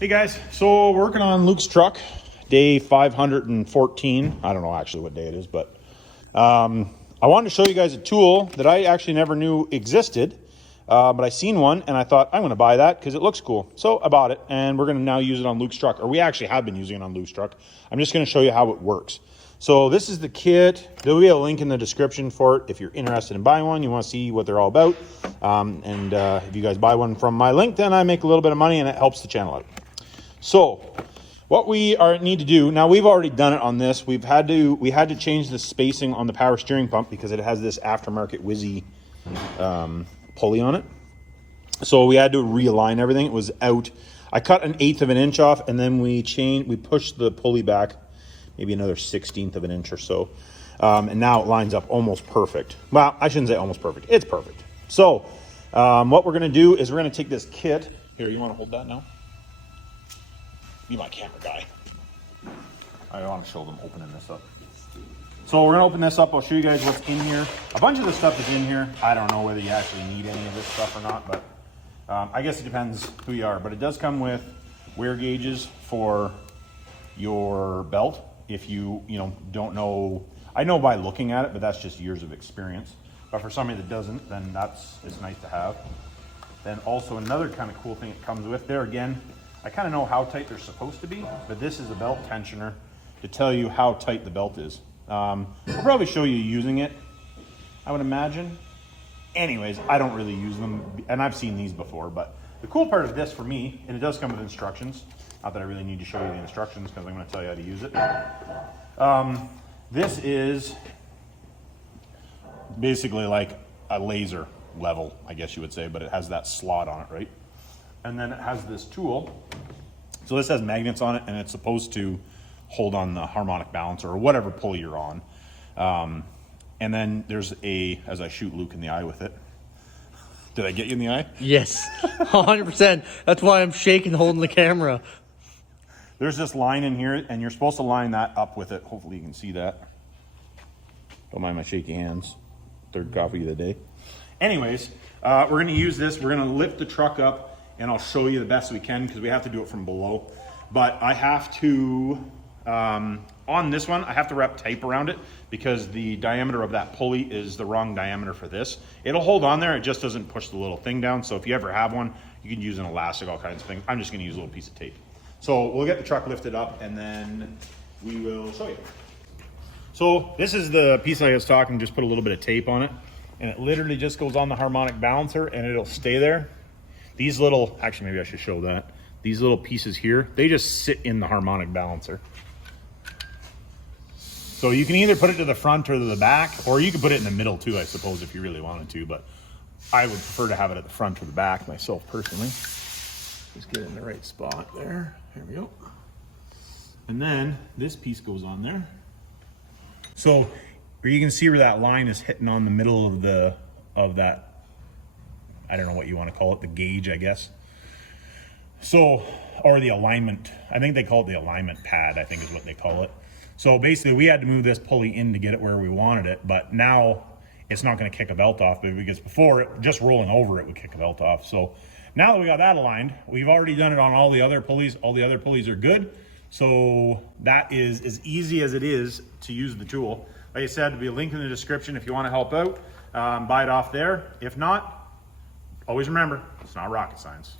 Hey guys, so we're working on Luke's truck, day 514. I don't know actually what day it is, but I wanted to show you guys a tool that I actually never knew existed, but I seen one and I thought I'm going to buy that because it looks cool. So I bought it and we're going to now use it on Luke's truck, or we actually have been using it on Luke's truck. I'm just going to show you how it works. So this is the kit. There'll be a link in the description for it if you're interested in buying one, you want to see what they're all about. If you guys buy one from my link, then I make a little bit of money and it helps the channel out. So what we need to do, now we've already done it on this. We had to change the spacing on the power steering pump because it has this aftermarket Whizzy pulley on it. So we had to realign everything. It was out. I cut 1/8 of an inch off, and then we pushed the pulley back maybe another 1/16 of an inch or so. And now it lines up almost perfect. Well, I shouldn't say almost perfect. It's perfect. So what we're going to do is we're going to take this kit. Here, you want to hold that now? Be my camera guy. I want to show them opening this up. So we're going to open this up. I'll show you guys what's in here. A bunch of the stuff is in here. I don't know whether you actually need any of this stuff or not, but I guess it depends who you are. But it does come with wear gauges for your belt. If you don't know, I know by looking at it, but that's just years of experience. But for somebody that doesn't, then it's nice to have. Then also another kind of cool thing it comes with there again. I kind of know how tight they're supposed to be, but this is a belt tensioner to tell you how tight the belt is. We'll probably show you using it, I would imagine. Anyways, I don't really use them, and I've seen these before, but the cool part of this for me, and it does come with instructions. Not that I really need to show you the instructions because I'm going to tell you how to use it. This is basically like a laser level, I guess you would say, but it has that slot on it, right? And then it has this tool. So this has magnets on it, and it's supposed to hold on the harmonic balancer or whatever pulley you're on. And then there's as I shoot Luke in the eye with it. Did I get you in the eye? Yes, 100%. That's why I'm shaking holding the camera. There's this line in here, and you're supposed to line that up with it. Hopefully you can see that. Don't mind my shaky hands. Third coffee of the day. Anyways, we're going to use this. We're going to lift the truck up, and I'll show you the best we can because we have to do it from below. But I have to, on this one, I have to wrap tape around it because the diameter of that pulley is the wrong diameter for this. It'll hold on there, it just doesn't push the little thing down. So if you ever have one, you can use an elastic, all kinds of things. I'm just gonna use a little piece of tape. So we'll get the truck lifted up and then we will show you. So this is the piece I was talking, just put a little bit of tape on it, and it literally just goes on the harmonic balancer and it'll stay there. These little, actually maybe I should show that. These little pieces here, they just sit in the harmonic balancer. So you can either put it to the front or to the back, or you can put it in the middle too, I suppose, if you really wanted to, but I would prefer to have it at the front or the back myself personally. Just get it in the right spot there. There we go. And then this piece goes on there. So where you can see where that line is hitting on the middle of that, I don't know what you want to call it, the gauge, I guess. So, or the alignment, I think they call it the alignment pad, I think is what they call it. So basically we had to move this pulley in to get it where we wanted it, but now it's not going to kick a belt off, because before, just rolling over it would kick a belt off. So now that we got that aligned, we've already done it on all the other pulleys. All the other pulleys are good. So that is as easy as it is to use the tool. Like I said, there'll be a link in the description if you want to help out. Buy it off there. If not, always remember, it's not rocket science.